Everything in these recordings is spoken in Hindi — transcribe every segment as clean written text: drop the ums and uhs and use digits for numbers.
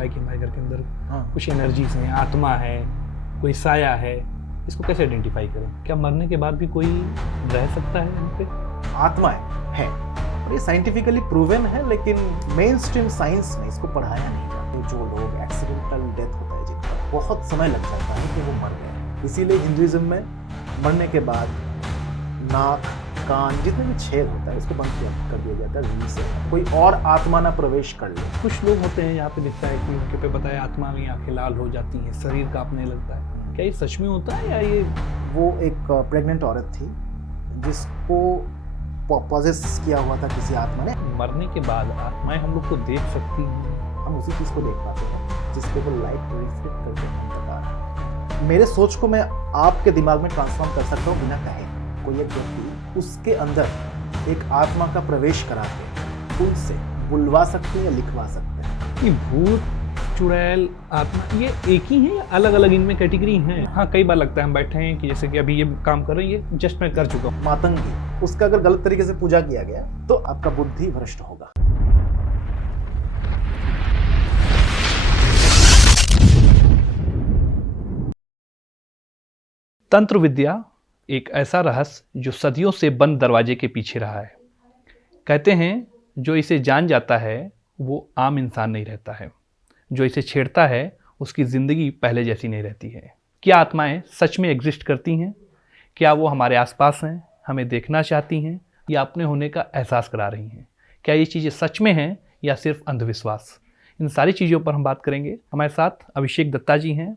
है कि हमारे घर के अंदर हाँ। कुछ एनर्जीज हैं, आत्मा है, कोई साया है, इसको कैसे आइडेंटिफाई करें? क्या मरने के बाद भी कोई रह सकता है यहाँ पे? आत्मा है और ये साइंटिफिकली प्रूवन है, लेकिन मेन स्ट्रीम साइंस में इसको पढ़ाया नहीं जाता। जो लोग एक्सीडेंटल डेथ होता है जिनका, बहुत समय लग जाता है कि वो मर गए। इसीलिए हिंदुइज्म में मरने के बाद नाक, कान, जितने भी छेद होता है इसको बंद कर दिया जाता है रीढ़ से, कोई और आत्मा ना प्रवेश कर ले। कुछ लोग होते हैं यहाँ पे दिखता है कि उनके पे बताया आत्मा में आंखें लाल हो जाती हैं, शरीर कांपने लगता है, क्या ये सच में होता है या ये? वो एक प्रेग्नेंट औरत थी जिसको पॉजेस किया हुआ था किसी आत्मा ने। मरने के बाद आत्माएं हम लोग को देख सकती हैं? हम उसी चीज़ को देख पाते हैं जिसको वो लाइट रिफ्लेक्ट करके हम बता रहे हैं। मेरे सोच को मैं आपके दिमाग में ट्रांसफॉर्म कर सकता हूँ बिना कहे। कोई एक व्यक्ति उसके अंदर एक आत्मा का प्रवेश करा के उनसे बुलवा सकते हैं या लिखवा सकते हैं। ये भूत, चुड़ैल, आत्मा ये एक ही है या अलग अलग इनमें कैटेगरी हैं? हाँ, कई बार लगता है हम बैठे हैं कि जैसे कि अभी ये काम कर रहे हैं, ये जस्ट मैं कर चुका हूँ। मातंगी, उसका अगर गलत तरीके से पूजा किया गया तो आपका बुद्धि भ्रष्ट होगा। तंत्र विद्या एक ऐसा रहस्य जो सदियों से बंद दरवाजे के पीछे रहा है। कहते हैं जो इसे जान जाता है वो आम इंसान नहीं रहता है, जो इसे छेड़ता है उसकी ज़िंदगी पहले जैसी नहीं रहती है। क्या आत्माएं सच में एग्जिस्ट करती हैं? क्या वो हमारे आसपास हैं, हमें देखना चाहती हैं या अपने होने का एहसास करा रही हैं? क्या ये चीज़ें सच में हैं या सिर्फ अंधविश्वास? इन सारी चीज़ों पर हम बात करेंगे। हमारे साथ अभिषेक दत्ता जी हैं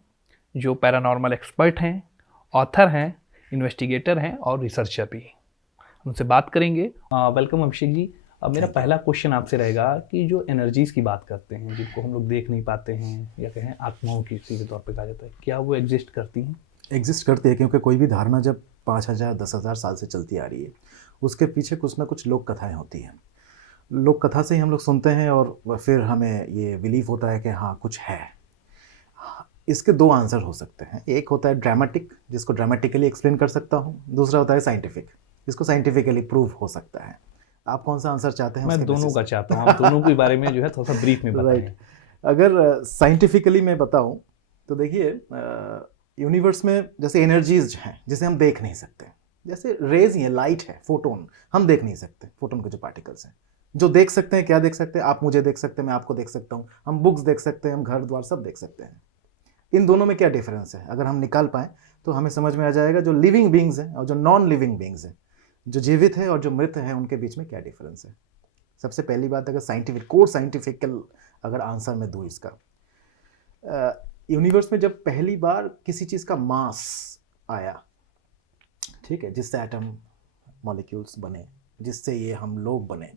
जो पैरानॉर्मल एक्सपर्ट हैं, ऑथर हैं, इन्वेस्टिगेटर हैं और रिसर्चर भी। उनसे बात करेंगे। वेलकम अभिषेक जी। अब मेरा पहला क्वेश्चन आपसे रहेगा कि जो एनर्जीज़ की बात करते हैं जिनको हम लोग देख नहीं पाते हैं या कहें आत्माओं की सीधे तौर पे कहा जाता है, क्या वो एग्जिस्ट करती हैं? एग्जिस्ट करती है, क्योंकि कोई भी धारणा जब 5000 10,000 साल से चलती आ रही है उसके पीछे कुछ ना कुछ लोक कथाएं होती हैं। लोक कथा से ही हम लोग सुनते हैं और फिर हमें ये बिलीव होता है कि हाँ कुछ है। इसके दो आंसर हो सकते हैं। एक होता है ड्रामेटिक, जिसको ड्रामेटिकली एक्सप्लेन कर सकता हूँ। दूसरा होता है साइंटिफिक, जिसको साइंटिफिकली प्रूव हो सकता है। आप कौन सा आंसर चाहते हैं? मैं दोनों का चाहता हूँ। आप दोनों के बारे में जो है थोड़ा सा ब्रीफ में बताएं। राइट। अगर साइंटिफिकली मैं बताऊँ तो देखिए, यूनिवर्स में जैसे एनर्जीज हैं जिसे हम देख नहीं सकते, जैसे रेज ही है, लाइट है, फोटोन हम देख नहीं सकते। फोटोन के जो पार्टिकल्स हैं, जो देख सकते हैं, क्या देख सकते हैं? आप मुझे देख सकते हैं, मैं आपको देख सकता हूँ, हम बुक्स देख सकते हैं, हम घर द्वार सब देख सकते हैं। इन दोनों में क्या डिफरेंस है अगर हम निकाल पाएँ तो हमें समझ में आ जाएगा। जो लिविंग बींग्स हैं और जो नॉन लिविंग बींग्स हैं, जो जीवित है और जो मृत है, उनके बीच में क्या डिफरेंस है। सबसे पहली बात, अगर साइंटिफिक कोर साइंटिफिकल अगर आंसर मैं दूँ इसका, यूनिवर्स में जब पहली बार किसी चीज़ का मास आया, ठीक है, जिससे एटम मॉलिक्यूल्स बने, जिससे ये हम लोग बने,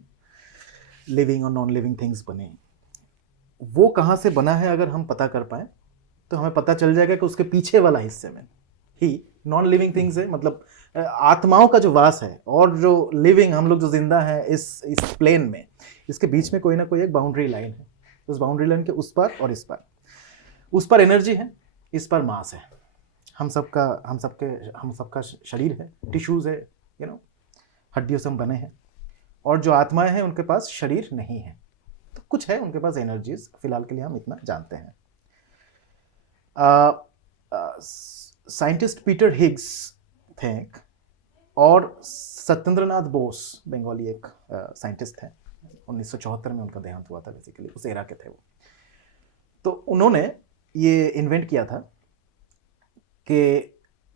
लिविंग और नॉन लिविंग थिंग्स बने, वो कहाँ से बना है अगर हम पता कर पाएँ तो हमें पता चल जाएगा कि उसके पीछे वाला हिस्से में ही नॉन लिविंग थिंग्स है। मतलब आत्माओं का जो वास है और जो लिविंग हम लोग जो जिंदा है इस प्लेन में, इसके बीच में कोई ना कोई एक बाउंड्री लाइन है। उस बाउंड्री लाइन के उस पार और इस पार, उस पर एनर्जी है, इस पर मास है। हम सबका शरीर है, टिश्यूज है, हड्डियों से हम बने हैं। और जो आत्माएं हैं उनके पास शरीर नहीं है, तो कुछ है उनके पास एनर्जीज। फिलहाल के लिए हम इतना जानते हैं। साइंटिस्ट पीटर हिग्स थे और सत्येंद्रनाथ बोस, बंगाली एक साइंटिस्ट थे। 1974 में उनका देहांत हुआ था। बेसिकली उस एरा के थे वो। तो उन्होंने ये इन्वेंट किया था कि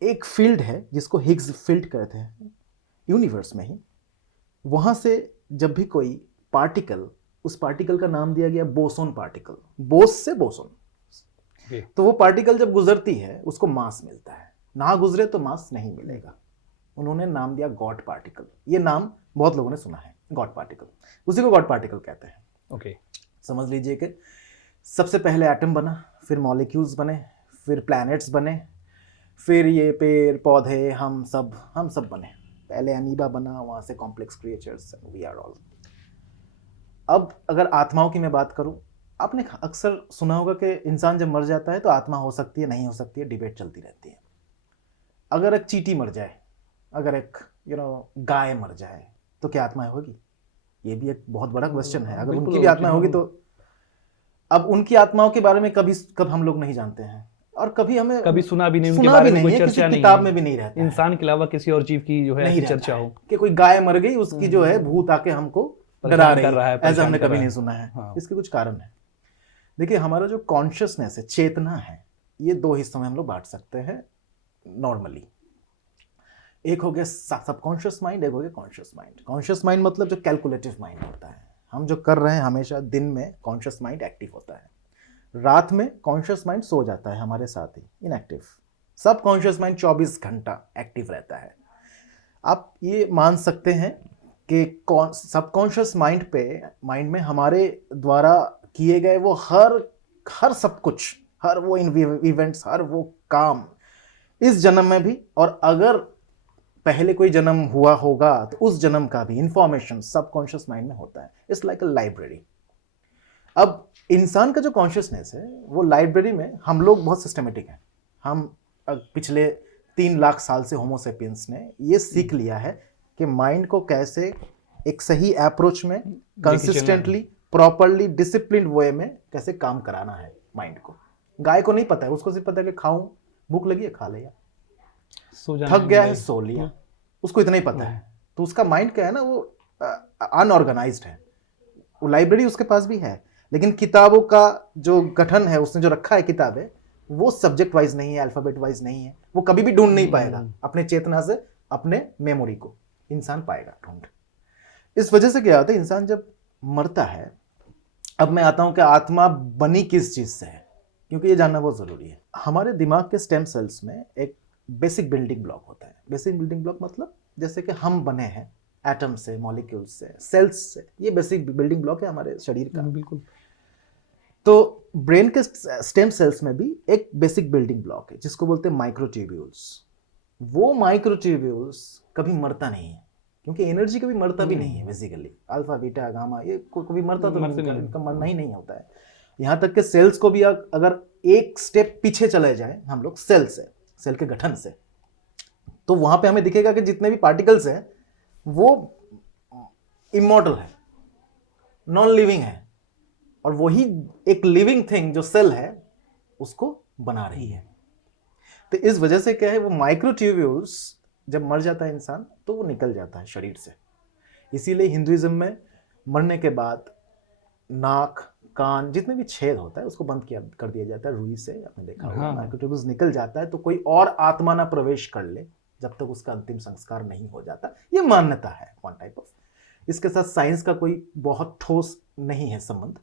एक फील्ड है जिसको हिग्स फील्ड कहते हैं यूनिवर्स में ही। वहाँ से जब भी कोई पार्टिकल, उस पार्टिकल का नाम दिया गया बोसोन पार्टिकल, बोस से बोसोन। तो वो पार्टिकल जब गुजरती है उसको मास मिलता है, ना गुजरे तो मास नहीं मिलेगा। उन्होंने नाम दिया गॉड पार्टिकल। ये नाम बहुत लोगों ने सुना है, गॉड पार्टिकल। उसी को गॉड पार्टिकल कहते हैं। ओके। समझ लीजिए कि सबसे पहले एटम बना, फिर मॉलिक्यूल्स बने, फिर प्लैनेट्स बने, फिर ये पेड़ पौधे हम सब बने। पहले अमीबा बना, वहाँ से complex creatures, we are all. अब अगर आत्माओं की मैं बात करूँ, आपने अक्सर सुना होगा कि इंसान जब मर जाता है तो आत्मा हो सकती है, नहीं हो सकती है, डिबेट चलती रहती है। अगर एक चींटी मर जाए, अगर एक गाय मर जाए, तो क्या आत्मा होगी? ये भी एक बहुत बड़ा क्वेश्चन है। अगर उनकी भी आत्मा होगी तो अब उनकी आत्माओं के बारे में कब हम लोग नहीं जानते हैं, और कभी हमें कभी सुना भी नहीं, उनके सुना बारे भी में कोई नहीं है, चर्चा किसी नहीं किताब है। में भी नहीं रहता है, इंसान के अलावा किसी और जीव की जो है नहीं ऐसी रहता चर्चा है हो कि कोई गाय मर गई, उसकी जो है भूत आके हमको डरा परेशान रही कर रहा है, है, ऐसा परेशान हमने कर कभी रहा नहीं है। सुना है। हाँ। इसके कुछ कारण है। देखिए, हमारा जो कॉन्शियसनेस है, चेतना है, ये दो हिस्सों में हम लोग बांट सकते हैं नॉर्मली। एक हो गया सबकॉन्शियस माइंड, एक हो गया कॉन्शियस माइंड। कॉन्शियस माइंड मतलब जो कैलकुलेटिव माइंड होता है, हम जो कर रहे हैं हमेशा दिन में कॉन्शियस माइंड एक्टिव होता है, रात में कॉन्शियस माइंड सो जाता है हमारे साथ ही इनएक्टिव। सब कॉन्शियस माइंड 24 घंटा एक्टिव रहता है। आप ये मान सकते हैं कि सबकॉन्शियस माइंड में हमारे द्वारा किए गए वो हर सब कुछ, हर वो इवेंट्स, हर वो काम इस जन्म में भी, और अगर पहले कोई जन्म हुआ होगा तो उस जन्म का भी इंफॉर्मेशन सबकॉन्शियस माइंड में होता है। It's like a library. अब इंसान का जो कॉन्शियसनेस है वो लाइब्रेरी में, हम लोग बहुत सिस्टमेटिक हैं। हम पिछले 3 लाख साल से होमोसेपियंस ने ये सीख लिया है कि माइंड को कैसे एक सही अप्रोच में कंसिस्टेंटली, प्रॉपरली, डिसिप्लिन वे में कैसे काम कराना है माइंड को। गाय को नहीं पता है, उसको सिर्फ पता है कि खाऊं, भूख लगी है खा लिया, थक गया है सो लिया, उसको इतना ही पता है। तो उसका माइंड क्या है ना, वो अनऑर्गेनाइज्ड है। वो लाइब्रेरी उसके पास भी है, लेकिन किताबों का जो गठन है, उसने जो रखा है किताबें, वो सब्जेक्ट वाइज नहीं है, अल्फाबेट वाइज नहीं है। वो कभी भी ढूंढ नहीं पाएगा अपने चेतना से, अपने मेमोरी को इंसान पाएगा ढूंढ। इस वजह से क्या होता है, इंसान जब मरता है, अब मैं आता हूं कि आत्मा बनी किस चीज से है, क्योंकि ये जानना बहुत जरूरी है। हमारे दिमाग के स्टेम सेल्स में एक बेसिक बिल्डिंग ब्लॉक होता है। बेसिक बिल्डिंग ब्लॉक मतलब जैसे कि हम बने हैं एटम से, मॉलिक्यूल्स से, सेल्स से, ये बेसिक बिल्डिंग ब्लॉक है हमारे शरीर का। बिल्कुल। तो ब्रेन के स्टेम सेल्स में भी एक बेसिक बिल्डिंग ब्लॉक है जिसको बोलते हैं माइक्रोट्यूब्यूल्स। वो माइक्रोट्यूब्यूल्स कभी मरता नहीं है, क्योंकि एनर्जी कभी मरता भी नहीं है बेसिकली। अल्फा, बीटा, गामा, ये कभी मरता तो नहीं, इनका मरना ही नहीं होता है। यहाँ तक कि सेल्स को भी अगर एक स्टेप पीछे चले जाए हम लोग सेल से, सेल के गठन से, तो वहां पे हमें दिखेगा कि जितने भी पार्टिकल्स हैं वो इमॉर्टल है, नॉन लिविंग है, और वही एक लिविंग थिंग जो सेल है उसको बना रही है। तो इस वजह से क्या है, वो माइक्रोट्यूब्यूल्स जब मर जाता है इंसान तो वो निकल जाता है शरीर से। इसीलिए हिंदुइज्म में मरने के बाद नाक, कान, जितने भी छेद होता है उसको बंद कर दिया जाता है रुई से। आपने देखा होगा, माइक्रोट्यूब्यूल्स निकल जाता है तो कोई और आत्मा ना प्रवेश कर ले जब तक उसका अंतिम संस्कार नहीं हो जाता। ये मान्यता है वन टाइप ऑफ। इसके साथ साइंस का कोई बहुत ठोस नहीं है संबंध।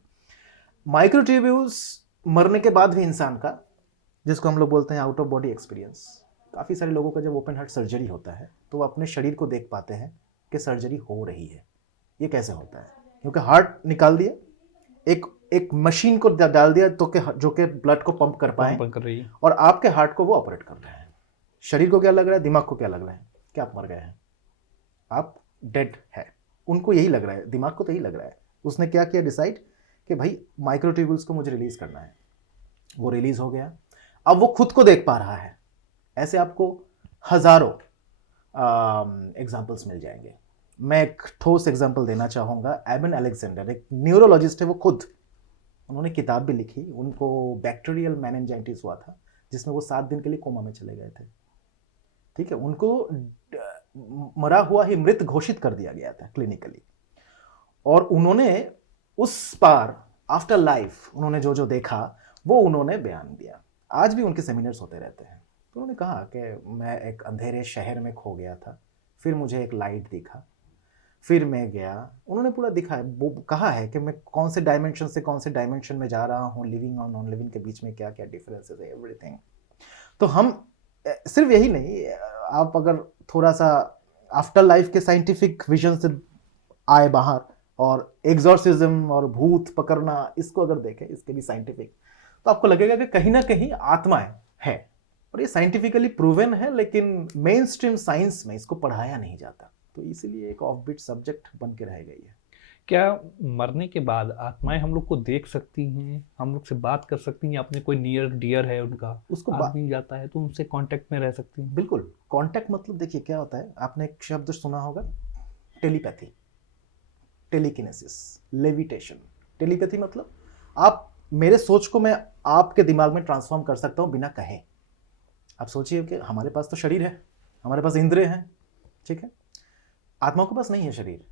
माइक्रोट्यूब्यूल्स मरने के बाद भी इंसान का, जिसको हम लोग बोलते हैं आउट ऑफ बॉडी एक्सपीरियंस, काफ़ी सारे लोगों का जब ओपन हार्ट सर्जरी होता है तो वो अपने शरीर को देख पाते हैं कि सर्जरी हो रही है। ये कैसे होता है? क्योंकि हार्ट निकाल दिया, एक मशीन को डाल दिया तो जो कि ब्लड को पंप कर पाए, और आपके हार्ट को वो ऑपरेट कर रहे हैं। शरीर को क्या लग रहा है, दिमाग को क्या लग रहा है कि आप मर गए हैं, आप डेड है। उनको यही लग रहा है, दिमाग को तो यही लग रहा है। उसने क्या किया, डिसाइड कि भाई माइक्रोट्यूब्यूल्स को मुझे रिलीज करना है। वो रिलीज हो गया, अब वो खुद को देख पा रहा है। ऐसे आपको हजारों एग्जाम्पल्स मिल जाएंगे। मैं एक ठोस एग्जाम्पल देना चाहूँगा। एबन अलेक्जेंडर एक न्यूरोलॉजिस्ट है, वो खुद, उन्होंने किताब भी लिखी। उनको बैक्टीरियल मेनिंजाइटिस हुआ था जिसमें वो 7 दिन के लिए कोमा में चले गए थे। ठीक है, उनको मरा हुआ ही मृत घोषित कर दिया गया था क्लिनिकली, और उन्होंने उस पार आफ्टर लाइफ उन्होंने जो जो देखा वो उन्होंने बयान दिया। आज भी उनके सेमिनार्स होते रहते हैं। तो उन्होंने कहा कि मैं एक अंधेरे शहर में खो गया था, फिर मुझे एक लाइट दिखा, फिर मैं गया। उन्होंने पूरा दिखाया, वो कहा है कि मैं कौन से डायमेंशन से कौन से डायमेंशन में जा रहा हूँ, लिविंग और नॉन लिविंग के बीच में क्या क्या डिफरेंसेस है, एवरीथिंग। तो हम सिर्फ यही नहीं, आप अगर थोड़ा सा आफ्टर लाइफ के साइंटिफिक विजन से आए बाहर, और एग्जॉर्सिज्म और भूत पकड़ना, इसको अगर देखें, इसके भी साइंटिफिक, तो आपको लगेगा कि कहीं ना कहीं आत्माएं है, और ये साइंटिफिकली प्रूवन है, लेकिन मेन स्ट्रीम साइंस में इसको पढ़ाया नहीं जाता। तो इसीलिए एक ऑफ बीट सब्जेक्ट बन के रह गई है। क्या मरने के बाद आत्माएं हम लोग को देख सकती हैं, हम लोग से बात कर सकती हैं? अपने कोई नियर डियर है उनका, उसको आदमी जाता है तो उनसे कांटेक्ट में रह सकती हैं? बिल्कुल। कांटेक्ट मतलब देखिए क्या होता है, आपने एक शब्द सुना होगा, टेलीपैथी, टेलीकिनेसिस, लेविटेशन। टेलीपैथी मतलब आप मेरे सोच को मैं आपके दिमाग में ट्रांसफॉर्म कर सकता हूँ बिना कहे। आप सोचिए कि हमारे पास तो शरीर है, हमारे पास इंद्रिय हैं, ठीक है, आत्मा के पास नहीं है शरीर,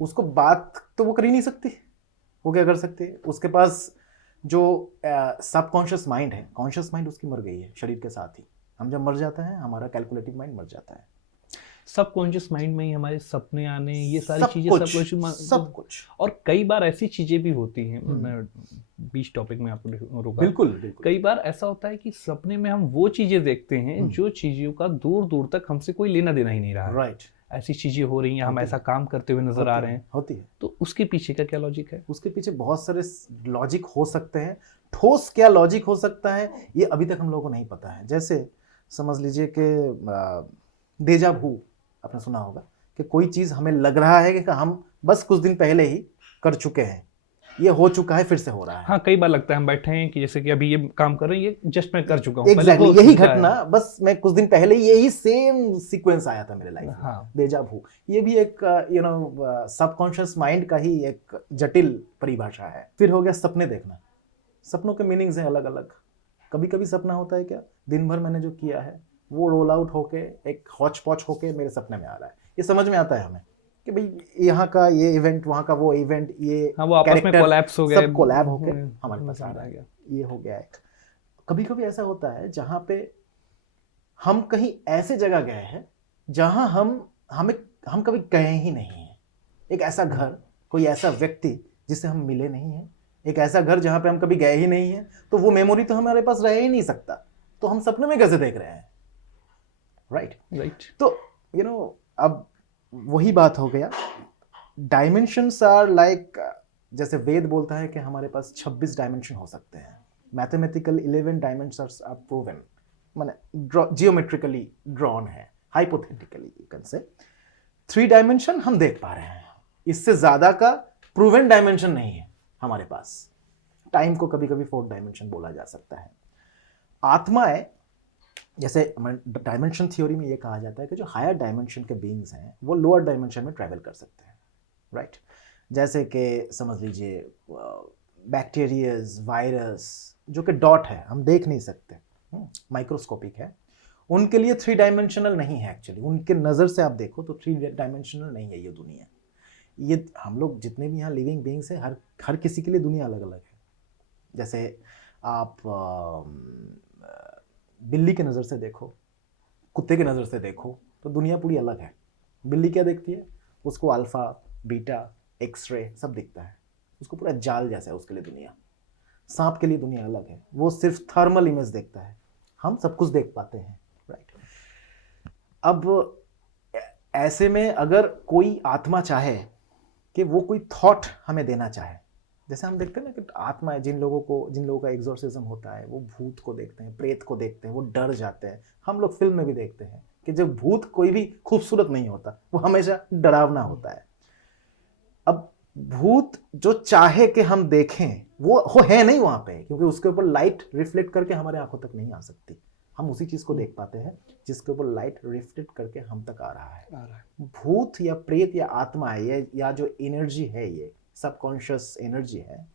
उसको बात तो वो कर ही नहीं सकती। वो क्या कर सकती है? उसके पास जो सबकॉन्शियस माइंड है, कॉन्शियस माइंड उसकी मर गई है शरीर के साथ ही। हम जब मर जाते हैं हमारा कैलकुलेटिव माइंड मर जाता है। सबकॉन्शियस माइंड में ही हमारे सपने आने, ये सारी सब चीजें, कुछ, सब कुछ। और कई बार ऐसी चीजें भी होती हैं, मैं बीच टॉपिक में आपको रोका, बिल्कुल बिल्कुल। कई बार ऐसा होता है कि सपने में हम वो चीजें देखते हैं जो चीजों का दूर दूर तक हमसे कोई लेना देना ही नहीं रहा है। राइट। ऐसी चीजें हो रही हैं, हम ऐसा काम करते हुए नजर आ रहे हैं, होती है। तो उसके पीछे का क्या लॉजिक है? उसके पीछे बहुत सारे लॉजिक हो सकते हैं। ठोस क्या लॉजिक हो सकता है ये अभी तक हम लोगों को नहीं पता है। जैसे समझ लीजिए कि डेजा भू आपने सुना होगा कि कोई चीज़ हमें लग रहा है कि हम बस कुछ दिन पहले ही कर चुके हैं, ये हो चुका है, फिर से हो रहा है। हाँ, कई बार लगता है हम बैठे हैं कि जैसे कि अभी ये काम कर रहे हैं, ये जस्ट मैं कर चुका हूँ। एग्जैक्टली यही घटना बस मैं कुछ दिन पहले यही सेम सीक्वेंस आया था मेरे लाइफ में। हाँ, डेजा भू ये भी एक सबकॉन्शियस माइंड का ही एक जटिल परिभाषा है। फिर हो गया सपने देखना। सपनों के मीनिंग्स हैं अलग अलग। कभी कभी सपना होता है क्या, दिन भर मैंने जो किया है वो रोल आउट होके एक हौच पौच होके मेरे सपने में आ रहा है। ये समझ में आता है हमें कि भाई यहाँ का ये इवेंट, वहाँ का वो इवेंट, ये हाँ, वो आपस में कोलैप्स हो गए, सब कोलैब होके हमारे पास आ रहा है। ये हो गया एक। कभी कभी ऐसा होता है जहाँ पे हम कहीं ऐसे जगह गए हैं जहाँ हम कभी गए ही नहीं हैं। एक ऐसा घर, कोई ऐसा व्यक्ति जिससे हम मिले नहीं हैं, एक ऐसा घर जहाँ पे हम कभी गए ही नहीं हैं, तो वो मेमोरी तो हमारे पास रह ही नहीं सकता। तो हम सपने में कैसे देख रहे हैं? राइट। तो अब वही बात हो गया। डायमेंशंस आर लाइक, जैसे वेद बोलता है कि हमारे पास 26 डायमेंशन हो सकते हैं। मैथमेटिकल 11 डायमेंशंस आर प्रूवन, माने जियोमेट्रिकली ड्रॉन है, hypothetically you can say. 3 dimension हम देख पा रहे हैं, इससे ज्यादा का प्रूवन डायमेंशन नहीं है हमारे पास। टाइम को कभी कभी 4th डायमेंशन बोला जा सकता है। आत्माएं, जैसे डायमेंशन थ्योरी में ये कहा जाता है कि जो हायर डायमेंशन के बीइंग्स हैं वो लोअर डायमेंशन में ट्रैवल कर सकते हैं। राइट। जैसे कि समझ लीजिए बैक्टीरियाज, वायरस जो कि डॉट है, हम देख नहीं सकते, माइक्रोस्कोपिक है, उनके लिए 3 डायमेंशनल नहीं है एक्चुअली। उनके नज़र से आप देखो तो 3 डायमेंशनल नहीं है ये दुनिया। ये हम लोग जितने भी यहाँ लिविंग बीइंग्स हैं, हर किसी के लिए दुनिया अलग अलग है। जैसे आप बिल्ली के नज़र से देखो, कुत्ते के नज़र से देखो, तो दुनिया पूरी अलग है। बिल्ली क्या देखती है? उसको अल्फ़ा, बीटा, एक्सरे सब दिखता है, उसको पूरा जाल जैसा है उसके लिए दुनिया। सांप के लिए दुनिया अलग है, वो सिर्फ थर्मल इमेज देखता है, हम सब कुछ देख पाते हैं। राइट। अब ऐसे में अगर कोई आत्मा चाहे कि वो कोई थॉट हमें देना चाहे, जैसे हम देखते हैं ना कि आत्मा है, जिन लोगों का एग्जॉर्सिज्म होता है वो भूत को देखते हैं, प्रेत को देखते हैं, वो डर जाते हैं। हम लोग फिल्म में भी देखते हैं कि जब भूत कोई भी खूबसूरत नहीं होता, वो हमेशा डरावना होता है। अब भूत जो चाहे कि हम देखें वो है नहीं वहां पे, क्योंकि उसके ऊपर लाइट रिफ्लेक्ट करके हमारे आंखों तक नहीं आ सकती। हम उसी चीज को देख पाते हैं जिसके ऊपर लाइट रिफ्लेक्ट करके हम तक आ रहा है। भूत या प्रेत या आत्मा है, या जो एनर्जी है, ये सबकॉन्शियस एनर्जी है,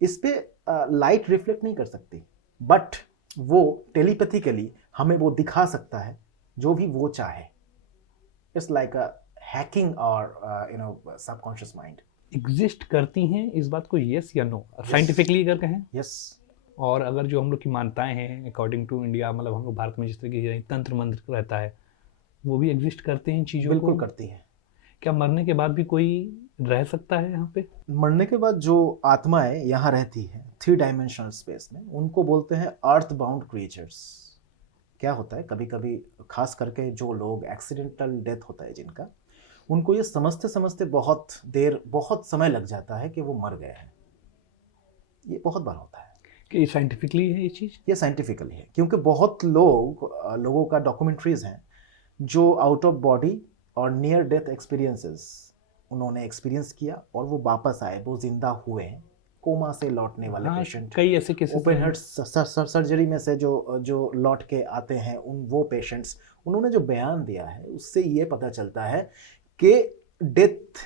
इस पे लाइट रिफ्लेक्ट नहीं कर सकती, बट वो टेलीपैथिकली हमें वो दिखा सकता है जो भी वो चाहे। इट्स लाइक अ हैकिंग और सबकॉन्शियस माइंड। एग्जिस्ट करती हैं, इस बात को यस या नो साइंटिफिकली अगर कहें? यस। और अगर जो हम लोग की मान्यताएं हैं अकॉर्डिंग टू इंडिया, मतलब हम लोग भारत में जिस तरीके की तंत्र मंत्र रहता है, वो भी एग्जिस्ट करते हैं चीज़ों को? बिल्कुल करती है। क्या मरने के बाद भी कोई रह सकता है यहाँ पे? मरने के बाद जो आत्माएं यहाँ रहती हैं 3 डायमेंशनल स्पेस में, उनको बोलते हैं अर्थ बाउंड क्रिएचर्स। क्या होता है, कभी कभी खास करके जो लोग एक्सीडेंटल डेथ होता है जिनका, उनको ये समझते समझते बहुत समय लग जाता है कि वो मर गए हैं। ये बहुत बार होता है। कि साइंटिफिकली है ये चीज़? ये साइंटिफिकली है, क्योंकि बहुत लोगों का डॉक्यूमेंट्रीज हैं जो आउट ऑफ बॉडी और नियर डेथ एक्सपीरियंसेस उन्होंने एक्सपीरियंस किया और वो वापस आए, वो जिंदा हुए, कोमा से लौटने वाले पेशेंट, कई ऐसे केसेस, ओपन हार्ट सर्जरी में से जो लौट के आते हैं, वो पेशेंट्स, उन्होंने जो बयान दिया है उससे ये पता चलता है कि डेथ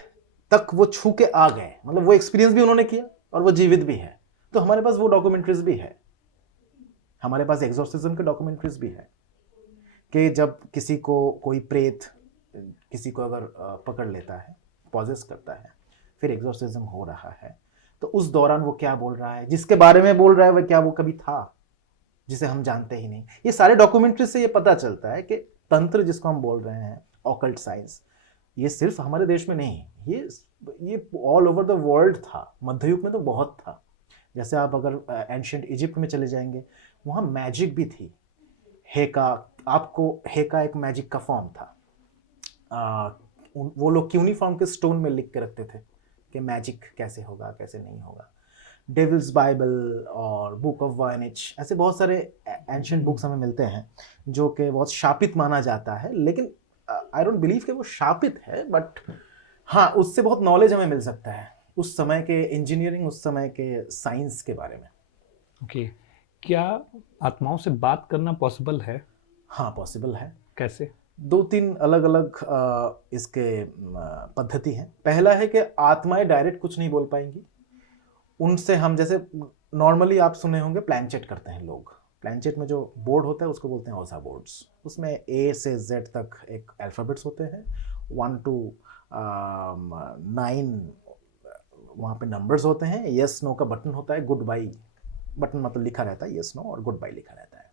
तक वो छू के आ गए। मतलब वो एक्सपीरियंस भी उन्होंने किया और वो जीवित भी है। तो हमारे पास वो डॉक्यूमेंट्रीज भी है, हमारे पास एग्जॉर्सिज्म के डॉक्यूमेंट्रीज भी है कि जब किसी को कोई प्रेत किसी को अगर पकड़ लेता है, पॉजेस करता है, फिर एग्जॉर्सिज्म हो रहा है, तो उस दौरान वो क्या बोल रहा है, जिसके बारे में बोल रहा है वह क्या वो कभी था जिसे हम जानते ही नहीं। ये सारे डॉक्यूमेंट्री से ये पता चलता है कि तंत्र जिसको हम बोल रहे हैं, ऑकल्ट साइंस, ये सिर्फ हमारे देश में नहीं, ये ऑल ओवर द वर्ल्ड था। मध्ययुग में तो बहुत था। जैसे आप अगर एंशिएंट इजिप्ट में चले जाएंगे, वहाँ मैजिक भी थी। हेका, आपको हेका एक मैजिक का फॉर्म था। वो लोग क्यूनिफॉर्म के स्टोन में लिख के रखते थे कि मैजिक कैसे होगा कैसे नहीं होगा। डेविल्स बाइबल और बुक ऑफ वॉयनिच, ऐसे बहुत सारे एंशिएंट बुक्स हमें मिलते हैं जो कि बहुत शापित माना जाता है, लेकिन आई डोंट बिलीव कि वो शापित है, बट हाँ, उससे बहुत नॉलेज हमें मिल सकता है उस समय के इंजीनियरिंग, उस समय के साइंस के बारे में। ओके, क्या आत्माओं से बात करना पॉसिबल है? हाँ, पॉसिबल है। कैसे? 2-3 अलग अलग इसके पद्धति हैं। पहला है कि आत्माएं डायरेक्ट कुछ नहीं बोल पाएंगी, उनसे हम, जैसे नॉर्मली आप सुने होंगे प्लैनचेट करते हैं लोग। प्लैनचेट में जो बोर्ड होता है उसको बोलते हैं ओसा बोर्ड्स। उसमें A से Z तक एक अल्फ़ाबेट्स होते हैं, 1 to 9 वहाँ पे नंबर्स होते हैं, यस नो का बटन होता है, गुड बाई बटन मतलब लिखा रहता है यस नो, और गुड बाई लिखा रहता है।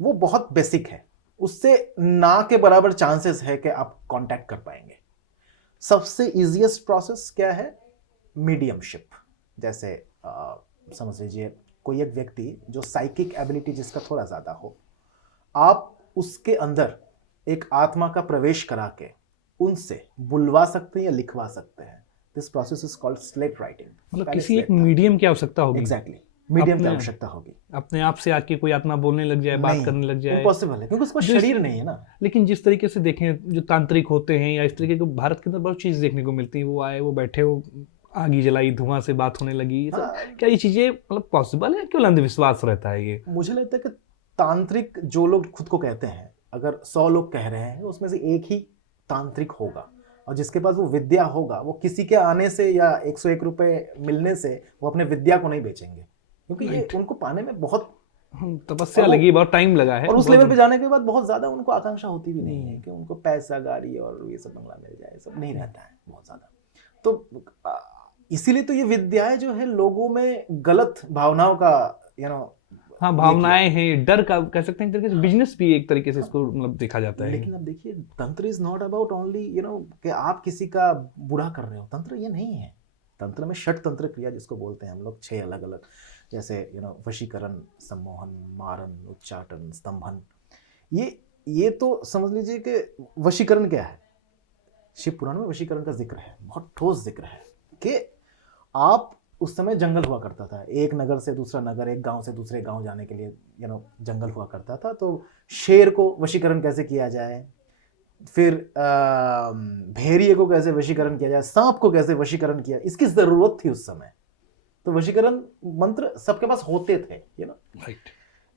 वो बहुत बेसिक है, उससे ना के बराबर चांसेस है कि आप कांटेक्ट कर पाएंगे। सबसे इजीएस्ट प्रोसेस क्या है? मीडियमशिप। जैसे समझ लीजिए कोई एक व्यक्ति जो साइकिक एबिलिटी जिसका थोड़ा ज़्यादा हो, आप उसके अंदर एक आत्मा का प्रवेश करा के उनसे बुलवा सकते हैं या लिखवा सकते हैं। This process is called slate writing. मतलब किसी एक मीडियम की आवश्यकता होगी। एग्जैक्टली, मीडियम की आवश्यकता होगी। अपने आप से आके कोई आत्मा बोलने लग जाए, बात करने लग जाए, इम्पॉसिबल है, क्योंकि उसका शरीर नहीं है ना। लेकिन जिस तरीके से देखें, जो तांत्रिक होते हैं या इस तरीके के भारत के अंदर बहुत चीज़ देखने को मिलती है, वो आए, वो बैठे, वो आगी जलाई, धुआं से बात होने लगी। हाँ। क्या ये चीज़ें मतलब पॉसिबल है? क्यों अंधविश्वास रहता है ये? मुझे लगता है कि तांत्रिक जो लोग खुद को कहते हैं, अगर 100 लोग कह रहे हैं उसमें से एक ही तांत्रिक होगा, और जिसके पास वो विद्या होगा, वो किसी के आने से या 101 रुपए मिलने से वो अपने विद्या को नहीं बेचेंगे, क्योंकि ये उनको पाने में बहुत तपस्या लगी, बहुत टाइम लगा है, और उस लेवल पे जाने के बाद बहुत ज्यादा उनको आकांक्षा होती भी नहीं है कि उनको पैसा, गाड़ी और ये सब बंगला मिल जाए, सब नहीं रहता है बहुत ज्यादा। तो इसीलिए तो ये विद्याएं जो है लोगों में गलत भावनाओं का हाँ, भावनाएं हैं, डर का कह सकते हैं, एक तरीके से बिजनेस भी एक तरीके से इसको मतलब देखा जाता है। लेकिन अब देखिए, तंत्र इज नॉट अबाउट ओनली कि आप किसी का बुरा कर रहे हो। तंत्र ये नहीं है। तंत्र में षट तंत्र क्रिया जिसको बोलते हैं हम लोग, 6 अलग अलग, जैसे वशीकरण, सम्मोहन, मारन, उच्चाटन, स्तंभन। ये तो समझ लीजिए कि वशीकरण क्या है। शिव पुराण में वशीकरण का जिक्र है, बहुत ठोस जिक्र है कि आप उस समय जंगल हुआ करता था, एक नगर से दूसरा नगर, एक गांव से दूसरे गांव जाने के लिए जंगल हुआ करता था। तो शेर को वशीकरण कैसे किया जाए, फिर भेड़िए को कैसे वशीकरण किया जाए, सांप को कैसे वशीकरण किया, इसकी जरूरत थी उस समय। तो वशीकरण मंत्र सबके पास होते थे, राइट।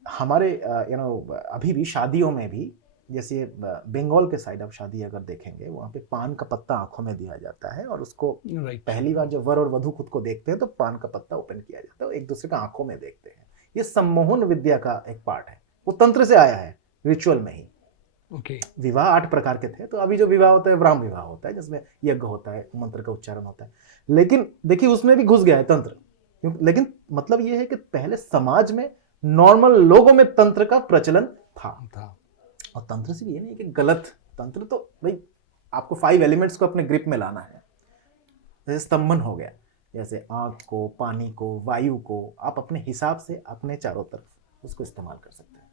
हमारे अभी भी शादियों में भी, जैसे बंगाल के साइड आप शादी अगर देखेंगे, वहाँ पे पान का पत्ता आंखों में दिया जाता है, और उसको पहली बार जब वर और वधू खुद को देखते हैं तो पान का पत्ता ओपन किया जाता है, एक दूसरे का आंखों में देखते हैं। ये सम्मोहन विद्या का एक पार्ट है, वो तंत्र से आया है, रिचुअल में ही। विवाह 8 प्रकार के थे, तो अभी जो विवाह होता है ब्राह्म विवाह होता है, जिसमें यज्ञ होता है, मंत्र का उच्चारण होता है। लेकिन देखिए उसमें भी घुस गया है तंत्र, लेकिन मतलब ये है कि पहले समाज में नॉर्मल लोगों में तंत्र का प्रचलन था। और तंत्र से भी ये नहीं कि गलत तंत्र, तो भाई आपको 5 एलिमेंट्स को अपने ग्रिप में लाना है। जैसे स्तंभन हो गया, जैसे आग को, पानी को, वायु को आप अपने हिसाब से अपने चारों तरफ उसको इस्तेमाल कर सकते हैं।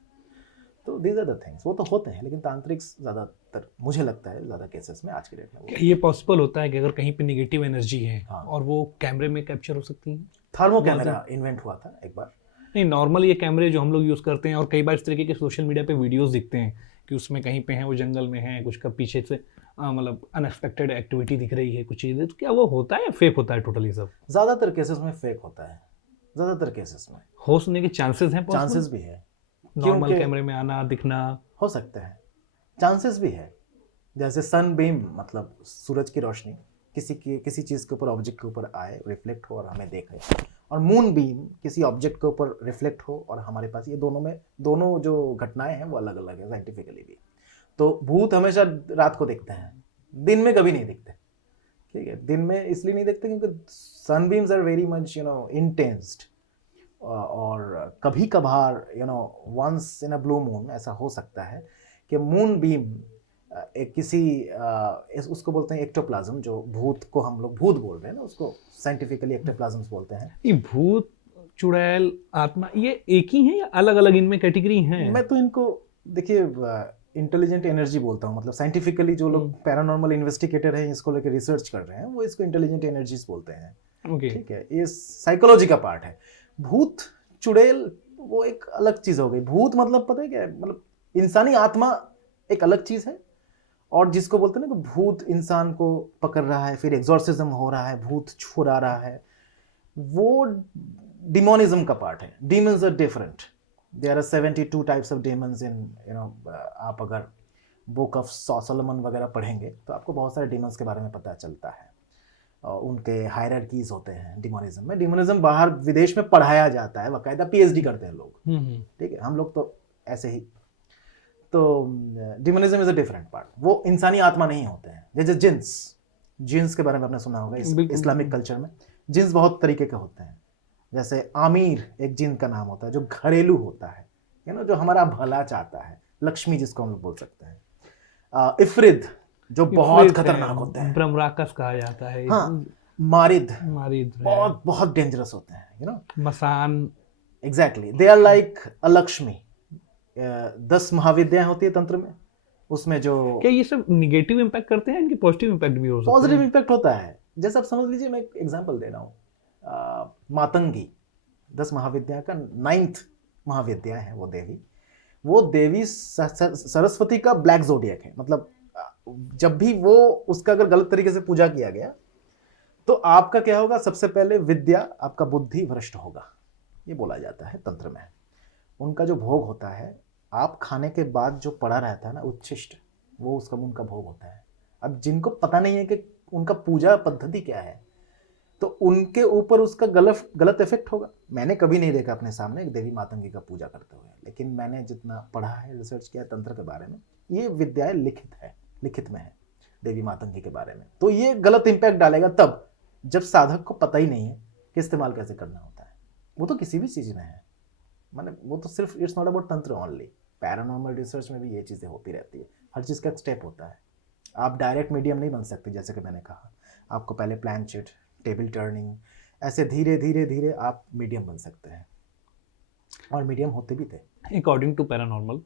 तो दीज आर द थिंग्स, वो तो होते हैं, लेकिन तांत्रिक ज़्यादातर मुझे लगता है ज़्यादा केसेस में आज के डेट में। ये पॉसिबल होता है कि अगर कहीं पे नेगेटिव एनर्जी है, हाँ, और वो कैमरे में कैप्चर हो सकती है? थर्मो कैमरा इन्वेंट हुआ था एक बार। नहीं, नॉर्मल ये कैमरे जो हम लोग यूज़ करते हैं, और कई बार इस तरीके के सोशल मीडिया पे वीडियोस दिखते हैं कि उसमें कहीं पे हैं, वो जंगल में है, कुछ का पीछे से मतलब अनएक्सपेक्टेड एक्टिविटी दिख रही है, कुछ चीज़ें, तो क्या वो होता है या फेक होता है टोटली सब? ज़्यादातर केसेस में फेक होता है, ज़्यादातर केसेस में। हो सकने के चांसेस हैं? चांसेस भी है, नॉर्मल कैमरे में आना दिखना हो सकता है, चांसेस भी है। जैसे सन बीम, मतलब सूरज की रोशनी, किसी चीज़ के ऊपर, ऑब्जेक्ट के ऊपर आए, रिफ्लेक्ट हो और हमें देखे, और मून बीम किसी ऑब्जेक्ट के ऊपर रिफ्लेक्ट हो और हमारे पास, ये दोनों जो घटनाएं हैं वो अलग अलग है साइंटिफिकली भी। तो भूत हमेशा रात को दिखते हैं, दिन में कभी नहीं दिखते, ठीक है। दिन में इसलिए नहीं दिखते क्योंकि sunbeams are very much intensed, और कभी कभार once in a blue moon ऐसा हो सकता है कि मून बीम उसको बोलते हैं एक्टोप्लाज्म, जो भूत को हम लोग भूत बोल रहे हैं ना, उसको साइंटिफिकली एक्टोप्लाज्म बोलते हैं। ये भूत, चुड़ैल, आत्मा, ये एक ही है या अलग अलग इनमें कैटेगरी हैं? मैं तो इनको देखिए इंटेलिजेंट एनर्जी बोलता हूँ, मतलब साइंटिफिकली जो लोग पैरानॉर्मल इन्वेस्टिगेटर हैं, इसको लेकर रिसर्च कर रहे हैं, वो इसको इंटेलिजेंट एनर्जीज बोलते हैं। ठीक है, ये साइकोलॉजी का पार्ट है। भूत चुड़ैल वो एक अलग चीज हो गई। भूत मतलब पता है क्या है, मतलब इंसानी आत्मा एक अलग चीज है, और जिसको बोलते हैं ना कि भूत इंसान को पकड़ रहा है, फिर एग्जॉर्सिज्म हो रहा है, भूत छुड़ा रहा है, वो डिमोनिज्म का पार्ट है। Demons are different, there are 72 types of demons in आप अगर बुक ऑफ सोलोमन वगैरह पढ़ेंगे तो आपको बहुत सारे डेमन्स के बारे में पता चलता है, और उनके हायरार्कीज होते हैं डिमोनिज्म में। डिमोनिज्म बाहर विदेश में पढ़ाया जाता है, बाकायदा पीएचडी करते हैं लोग, ठीक है। हम लोग तो ऐसे ही। तो डिमोनिज्म इज अ डिफरेंट पार्ट, वो इंसानी आत्मा नहीं होते हैं। जैसे जिन्स के बारे में आपने सुना होगा, इस्लामिक कल्चर में जिन्स बहुत तरीके के होते हैं। जैसे आमिर एक जिन का नाम होता है जो घरेलू होता है, जो हमारा भला चाहता है, लक्ष्मी जिसको हम लोग बोल सकते हैं। इफ्रिद जो बहुत खतरनाक होते हैं, ब्रह्मराक्षस कहा जाता है। हाँ, मारिद बहुत बहुत डेंजरस होते हैं, मसान, exactly, they are like a Lakshmi. 10 महाविद्याएं होती है तंत्र में, उसमें जो क्या ये सब निगेटिव इम्पैक्ट करते हैं, इनकी पॉजिटिव इम्पैक्ट भी हो सकता है? पॉजिटिव इम्पैक्ट होता है। जैसे आप समझ लीजिए, मैं एक एग्जांपल दे रहा हूँ, मातंगी 10 महाविद्या का 9th महाविद्या है वो देवी सरस्वती का ब्लैक जोडियक है। मतलब जब भी वो उसका अगर गलत तरीके से पूजा किया गया तो आपका क्या होगा, सबसे पहले विद्या, आपका बुद्धि भ्रष्ट होगा, ये बोला जाता है तंत्र में। उनका जो भोग होता है, आप खाने के बाद जो पड़ा रहता है ना उच्छिष्ट, वो उनका भोग होता है। अब जिनको पता नहीं है कि उनका पूजा पद्धति क्या है, तो उनके ऊपर उसका गलत इफेक्ट होगा। मैंने कभी नहीं देखा अपने सामने एक देवी मातंगी का पूजा करते हुए, लेकिन मैंने जितना पढ़ा है, रिसर्च किया तंत्र के बारे में, ये विद्याएं लिखित में है देवी मातंगी के बारे में। तो ये गलत इंपैक्ट डालेगा तब जब साधक को पता ही नहीं है कि इस्तेमाल कैसे करना होता है। वो तो किसी भी चीज़ में है, माने वो तो सिर्फ इट्स नॉट अबाउट तंत्र ओनली, पैरानॉर्मल रिसर्च में भी ये चीज़ें होती रहती है। हर चीज़ का एक स्टेप होता है। आप डायरेक्ट मीडियम नहीं बन सकते, जैसे कि मैंने कहा, आपको पहले प्लानचेट, टेबल टर्निंग, ऐसे धीरे धीरे धीरे आप मीडियम बन सकते हैं, और मीडियम होते भी थे। अकॉर्डिंग टू पैरानॉर्मल,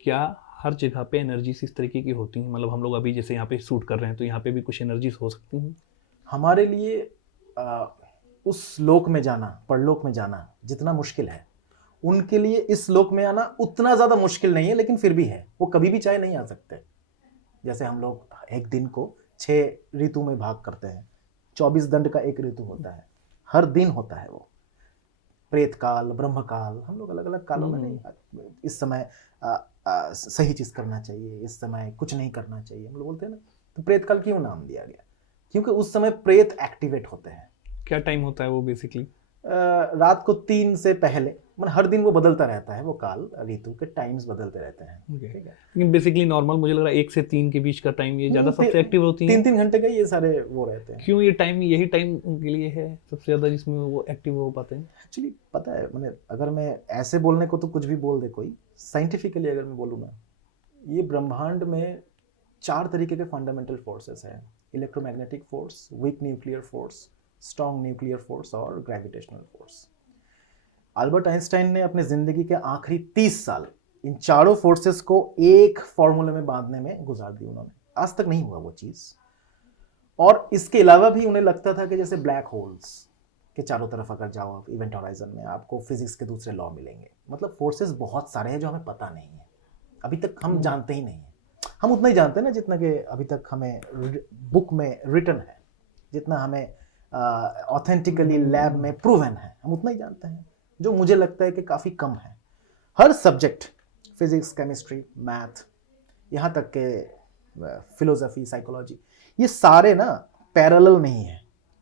क्या हर जगह पे एनर्जीज इस तरीके की होती हैं? मतलब हम लोग अभी जैसे यहाँ पे शूट कर रहे हैं, तो यहाँ पे भी कुछ एनर्जीज हो सकती हैं? हमारे लिए उस लोक में जाना, परलोक में जाना जितना मुश्किल है, उनके लिए इस लोक में आना उतना ज़्यादा मुश्किल नहीं है, लेकिन फिर भी है। वो कभी भी चाहे नहीं आ सकते। जैसे हम लोग एक दिन को 6 ऋतु में भाग करते हैं, 24 दंड का एक ऋतु होता है, हर दिन होता है वो। प्रेत काल, ब्रह्म काल, हम लोग अलग अलग कालों में नहीं, इस समय सही चीज़ करना चाहिए, इस समय कुछ नहीं करना चाहिए, हम लोग बोलते हैं ना। तो प्रेत काल क्यों नाम दिया गया? क्योंकि उस समय प्रेत एक्टिवेट होते हैं। क्या टाइम होता है वो बेसिकली? रात को 3 से पहले, मतलब हर दिन वो बदलता रहता है, वो काल ऋतु के टाइम्स बदलते रहते हैं। ठीक है, लेकिन बेसिकली नॉर्मल मुझे लग रहा है 1 से 3 के बीच का टाइम ये ज़्यादा सबसे एक्टिव होती है। 3 घंटे का ये सारे वो रहते हैं। क्यों ये टाइम, यही टाइम उनके लिए है सबसे ज़्यादा जिसमें वो एक्टिव हो पाते हैं? एक्चुअली पता है, मैंने अगर मैं ऐसे बोलने को तो कुछ भी बोल दे कोई, साइंटिफिकली अगर मैं बोलूँ ना, ये ब्रह्मांड में 4 तरीके के फंडामेंटल फोर्सेस हैं: electromagnetic force, weak nuclear force, strong nuclear force और ग्रेविटेशनल फोर्स। अल्बर्ट आइंस्टाइन ने अपने ज़िंदगी के आखिरी 30 साल इन चारों फोर्सेस को एक फॉर्मूले में बांधने में गुजार दी उन्होंने। आज तक नहीं हुआ वो चीज़। और इसके अलावा भी उन्हें लगता था कि जैसे ब्लैक होल्स के चारों तरफ अगर जाओ इवेंट हॉराइजन में, आपको फिजिक्स के दूसरे लॉ मिलेंगे। मतलब फोर्सेस बहुत सारे हैं जो हमें पता नहीं है, अभी तक हम जानते ही नहीं हैं। हम उतना ही जानते हैं ना जितना कि अभी तक हमें बुक में रिटन है, जितना हमें ऑथेंटिकली लैब में प्रूवन है, हम उतना ही जानते हैं, जो मुझे लगता है कि काफ़ी कम है। हर सब्जेक्ट, फिजिक्स, केमिस्ट्री, मैथ, यहाँ तक के फिलोसफी, साइकोलॉजी, ये सारे ना पैरेलल नहीं है,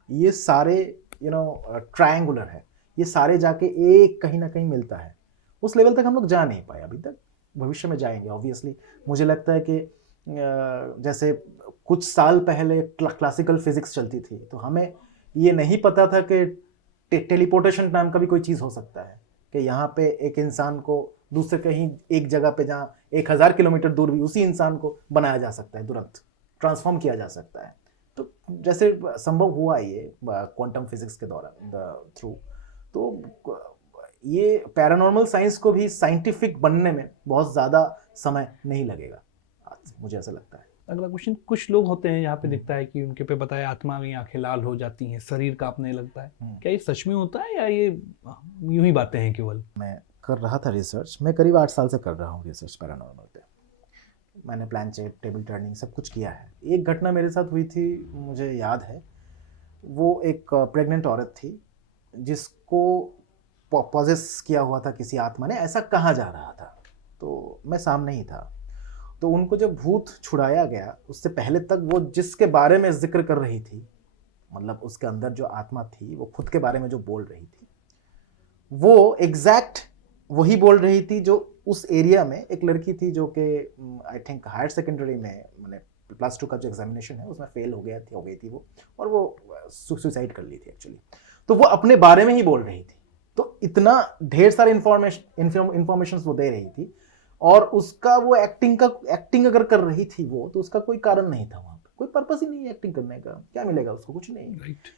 ये सारे ट्रायंगुलर है, ये सारे जाके एक कहीं ना कहीं मिलता है। उस लेवल तक हम लोग जा नहीं पाए अभी तक, भविष्य में जाएंगे ऑब्वियसली। मुझे लगता है कि जैसे कुछ साल पहले क्लासिकल फिजिक्स चलती थी, तो हमें ये नहीं पता था कि टेलीपोर्टेशन नाम का भी कोई चीज़ हो सकता है, कि यहाँ पे एक इंसान को दूसरे कहीं एक जगह पे जहाँ 1000 किलोमीटर दूर भी उसी इंसान को बनाया जा सकता है, तुरंत ट्रांसफॉर्म किया जा सकता है। तो जैसे संभव हुआ ये क्वांटम फिजिक्स के दौरान थ्रू, तो ये पैरानॉर्मल साइंस को भी साइंटिफिक बनने में बहुत ज़्यादा समय नहीं लगेगा आज, मुझे ऐसा लगता है। अगला क्वेश्चन, कुछ लोग होते हैं यहाँ पे दिखता है कि उनके पे बताया आत्मा की आंखें लाल हो जाती हैं, शरीर कांपने लगता है, क्या ये सच में होता है या ये यूं ही बातें हैं केवल? मैं कर रहा था रिसर्च, मैं करीब 8 साल से कर रहा हूँ रिसर्च पैरानॉर्मल पे। मैंने प्लानचेट, टेबल टर्निंग सब कुछ किया है। एक घटना मेरे साथ हुई थी, मुझे याद है, वो एक प्रेग्नेंट औरत थी जिसको पॉजेस किया हुआ था किसी आत्मा ने, ऐसा कहा जा रहा था। तो मैं सामने ही था। तो उनको जब भूत छुड़ाया गया, उससे पहले तक वो जिसके बारे में जिक्र कर रही थी, मतलब उसके अंदर जो आत्मा थी वो खुद के बारे में जो बोल रही थी, वो एग्जैक्ट वही बोल रही थी जो उस एरिया में एक लड़की थी जो कि आई थिंक हायर सेकेंडरी में, मैंने +2 का जो एग्जामिनेशन है उसमें फेल हो गई थी वो, और वो सुसाइड कर ली थी एक्चुअली। तो वो अपने बारे में ही बोल रही थी। तो इतना ढेर सारे इंफॉर्मेशन वो दे रही थी, और उसका वो एक्टिंग अगर कर रही थी वो, तो उसका कोई कारण नहीं था, वहाँ पे कोई पर्पस ही नहीं है एक्टिंग करने का, क्या मिलेगा उसको, कुछ नहीं। राइट।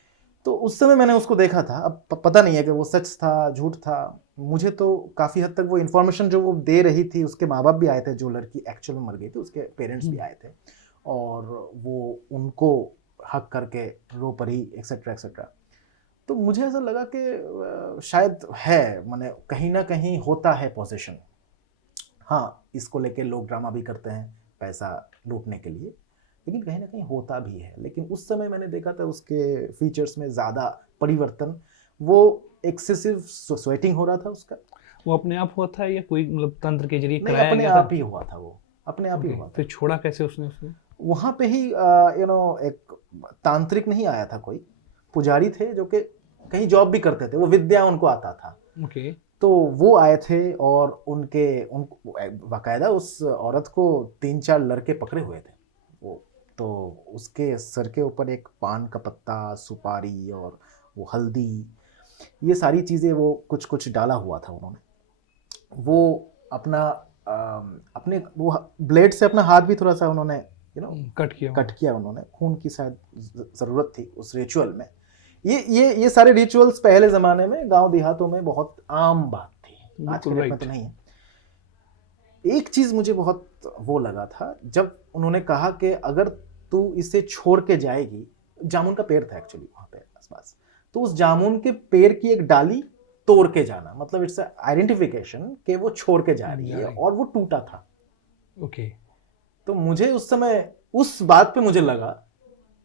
तो उस समय मैंने उसको देखा था। अब पता नहीं है कि वो सच था झूठ था, मुझे तो काफ़ी हद तक वो इन्फॉर्मेशन जो वो दे रही थी, उसके माँ बाप भी आए थे, जो लड़की एक्चुअल में मर गई थी उसके पेरेंट्स भी आए थे, और वो उनको हक करके रो पड़ी एक्सेट्रा एक्सेट्रा। तो मुझे ऐसा लगा कि शायद है, माने कहीं ना कहीं होता है पोजीशन। हाँ, इसको लेके लोग ड्रामा भी करते हैं पैसा लूटने के लिए, लेकिन कहीं ना कहीं होता भी है। लेकिन उस समय मैंने देखा था उसके फीचर्स में ज़्यादा परिवर्तन, वो एक्सेसिव स्वेटिंग हो रहा था उसका। वो अपने आप हुआ था या कोई मतलब तंत्र के जरिए नहीं, कराया अपने गया था? आप ही हुआ था, वो अपने आप ही हुआ था। फिर छोड़ा कैसे उसने उसको? वहाँ पे ही एक तांत्रिक नहीं आया था, कोई पुजारी थे जो कि कहीं जॉब भी करते थे, वो विद्या उनको आता था। ओके। तो वो आए थे, और उनको बाकायदा उस औरत को 3-4 लड़के पकड़े हुए थे वो। तो उसके सर के ऊपर एक पान का पत्ता, सुपारी और वो हल्दी, ये सारी चीज़ें वो कुछ डाला हुआ था उन्होंने। वो अपने वो ब्लेड से अपना हाथ भी थोड़ा सा उन्होंने कट किया उन्होंने, खून की शायद ज़रूरत थी उस रिचुअल में। ये सारे रिचुअल्स पहले ज़माने में गांव देहातों में बहुत आम बात थी, आज के डेट में तो नहीं है। एक चीज़ मुझे बहुत वो लगा था, जब उन्होंने कहा कि अगर तू इसे छोड़ के जाएगी, जामुन का पेड़ था एक्चुअली वहाँ पे आसपास, तो उस जामुन के पेड़ की एक डाली तोड़ के जाना, मतलब इट्स आइडेंटिफिकेशन कि वो छोड़ के जा रही है, और वो टूटा था। ओके। तो मुझे उस समय उस बात पे मुझे लगा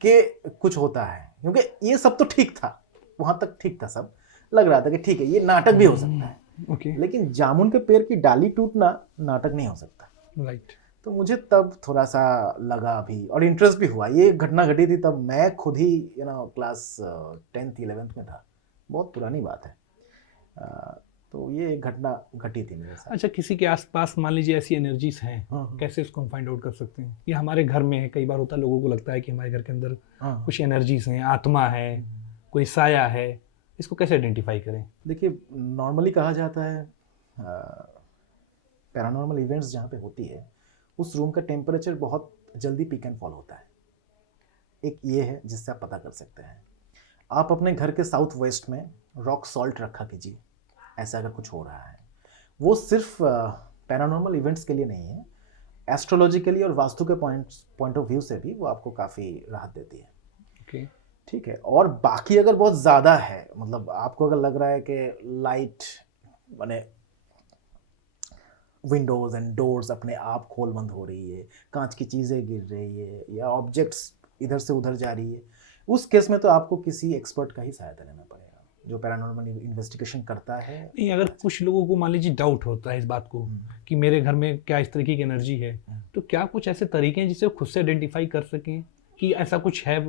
कि कुछ होता है, क्योंकि ये सब तो ठीक था, वहाँ तक ठीक था, सब लग रहा था कि ठीक है, ये नाटक भी हो सकता है। ओके। लेकिन जामुन के पेड़ की डाली टूटना नाटक नहीं हो सकता। राइट। तो मुझे तब थोड़ा सा लगा भी, और इंटरेस्ट भी हुआ। ये घटना घटी थी तब मैं खुद ही क्लास 10th 11th में था, बहुत पुरानी बात है। तो ये घटना घटी थी मेरे साथ। अच्छा, किसी के आसपास मान लीजिए ऐसी एनर्जीज हैं, कैसे उसको हम फाइंड आउट कर सकते हैं? ये हमारे घर में है, कई बार होता है लोगों को लगता है कि हमारे घर के अंदर कुछ एनर्जीज हैं, आत्मा है, कोई साया है, इसको कैसे आइडेंटिफाई करें? देखिए, नॉर्मली कहा जाता है पैरानॉर्मल इवेंट्स जहाँ पे होती है, उस रूम का टेम्परेचर बहुत जल्दी पीक एंड फॉल होता है। एक ये है जिससे आप पता कर सकते हैं। आप अपने घर के साउथ वेस्ट में रॉक सॉल्ट रखा कीजिए, ऐसा अगर कुछ हो रहा है। वो सिर्फ पैरानॉर्मल इवेंट्स के लिए नहीं है, एस्ट्रोलॉजिकली और वास्तु के पॉइंट ऑफ व्यू से भी वो आपको काफ़ी राहत देती है। ओके। ठीक है। और बाकी अगर बहुत ज़्यादा है, मतलब आपको अगर लग रहा है कि लाइट माने विंडोज़ एंड डोर्स अपने आप खोल बंद हो रही है, कांच की चीज़ें गिर रही है, या ऑब्जेक्ट्स इधर से उधर जा रही है, उस केस में तो आपको किसी एक्सपर्ट का ही सहायता लेना पड़ेगा, जो पैरानॉर्मल इन्वेस्टिगेशन करता है। नहीं, अगर कुछ लोगों को मान लीजिए डाउट होता है इस बात को कि मेरे घर में क्या इस तरीके की एनर्जी है, तो क्या कुछ ऐसे तरीके हैं जिससे वो खुद से आइडेंटिफाई कर सकें कि ऐसा कुछ है?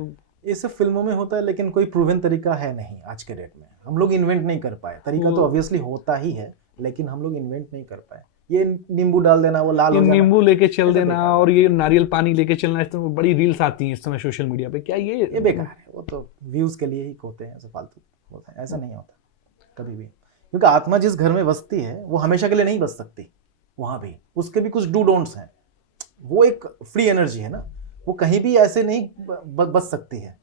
ये सब फिल्मों में होता है, लेकिन कोई प्रूवन तरीका है नहीं आज के डेट में। हम लोग इन्वेंट नहीं कर पाए। तरीका तो ऑब्वियसली होता ही है, लेकिन हम लोग इन्वेंट नहीं कर पाए। ये नींबू डाल देना, वो लाल ये हो जाना, नींबू लेके चल ऐसा देना बेकार और ये नारियल पानी लेके चलना, इस तरह बड़ी रील्स आती हैं इस समय सोशल मीडिया पे। क्या ये बेकार है। वो तो व्यूज के लिए ही होते हैं, ऐसे फालतू होता है। ऐसा नहीं होता कभी भी, क्योंकि आत्मा जिस घर में बसती है वो हमेशा के लिए नहीं बस सकती। वहाँ भी उसके भी कुछ डू डोंट्स हैं। वो एक फ्री एनर्जी है ना, वो कहीं भी ऐसे नहीं बस सकती है।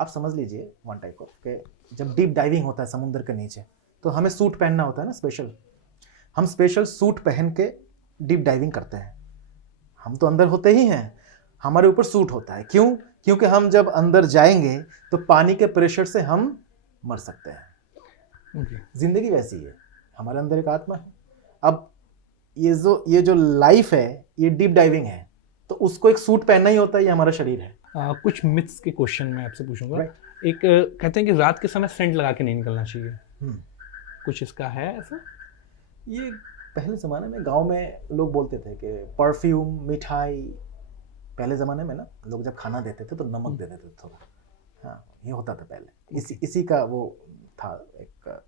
आप समझ लीजिए वन टाइप ऑफ के जब डीप डाइविंग होता है समुद्र के नीचे, तो हमें सूट पहनना होता है ना स्पेशल। हम स्पेशल सूट पहन के डीप डाइविंग करते हैं। हम तो अंदर होते ही हैं, हमारे ऊपर सूट होता है। क्यों? क्योंकि हम जब अंदर जाएंगे तो पानी के प्रेशर से हम मर सकते हैं। जिंदगी वैसी है, हमारे अंदर एक आत्मा है। अब ये जो लाइफ है ये डीप डाइविंग है, तो उसको एक सूट पहनना ही होता है। ये हमारा शरीर है। कुछ मिथ्स के क्वेश्चन मैं आपसे पूछूंगा। Right. एक कहते हैं कि रात के समय सेंट लगा के नहीं निकलना चाहिए, कुछ इसका है ऐसा? ये पहले ज़माने में गांव में लोग बोलते थे कि परफ्यूम, मिठाई, पहले ज़माने में ना लोग जब खाना देते थे तो नमक दे देते थे थोड़ा। हाँ, ये होता था पहले। इसी का वो था, एक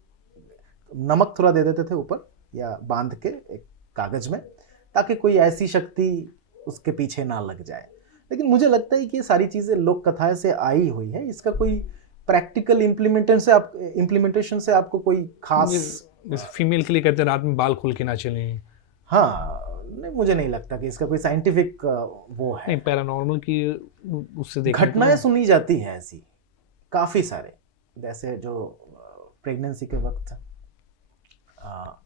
नमक थोड़ा दे देते थे ऊपर या बांध के एक कागज में, ताकि कोई ऐसी शक्ति उसके पीछे ना लग जाए। लेकिन मुझे लगता है कि ये सारी चीज़ें लोक कथाएं से आई हुई है। इसका कोई प्रैक्टिकल इम्प्लीमेंटेशन से आपको कोई खास, जैसे फीमेल के लिए कहते हैं रात में बाल खोल के ना चलें। हाँ, नहीं, मुझे नहीं लगता कि इसका कोई साइंटिफिक वो है। नहीं, पैरानॉर्मल की उससे देखने घटनाएं सुनी जाती हैं ऐसी काफ़ी सारे, जैसे जो प्रेगनेंसी के वक्त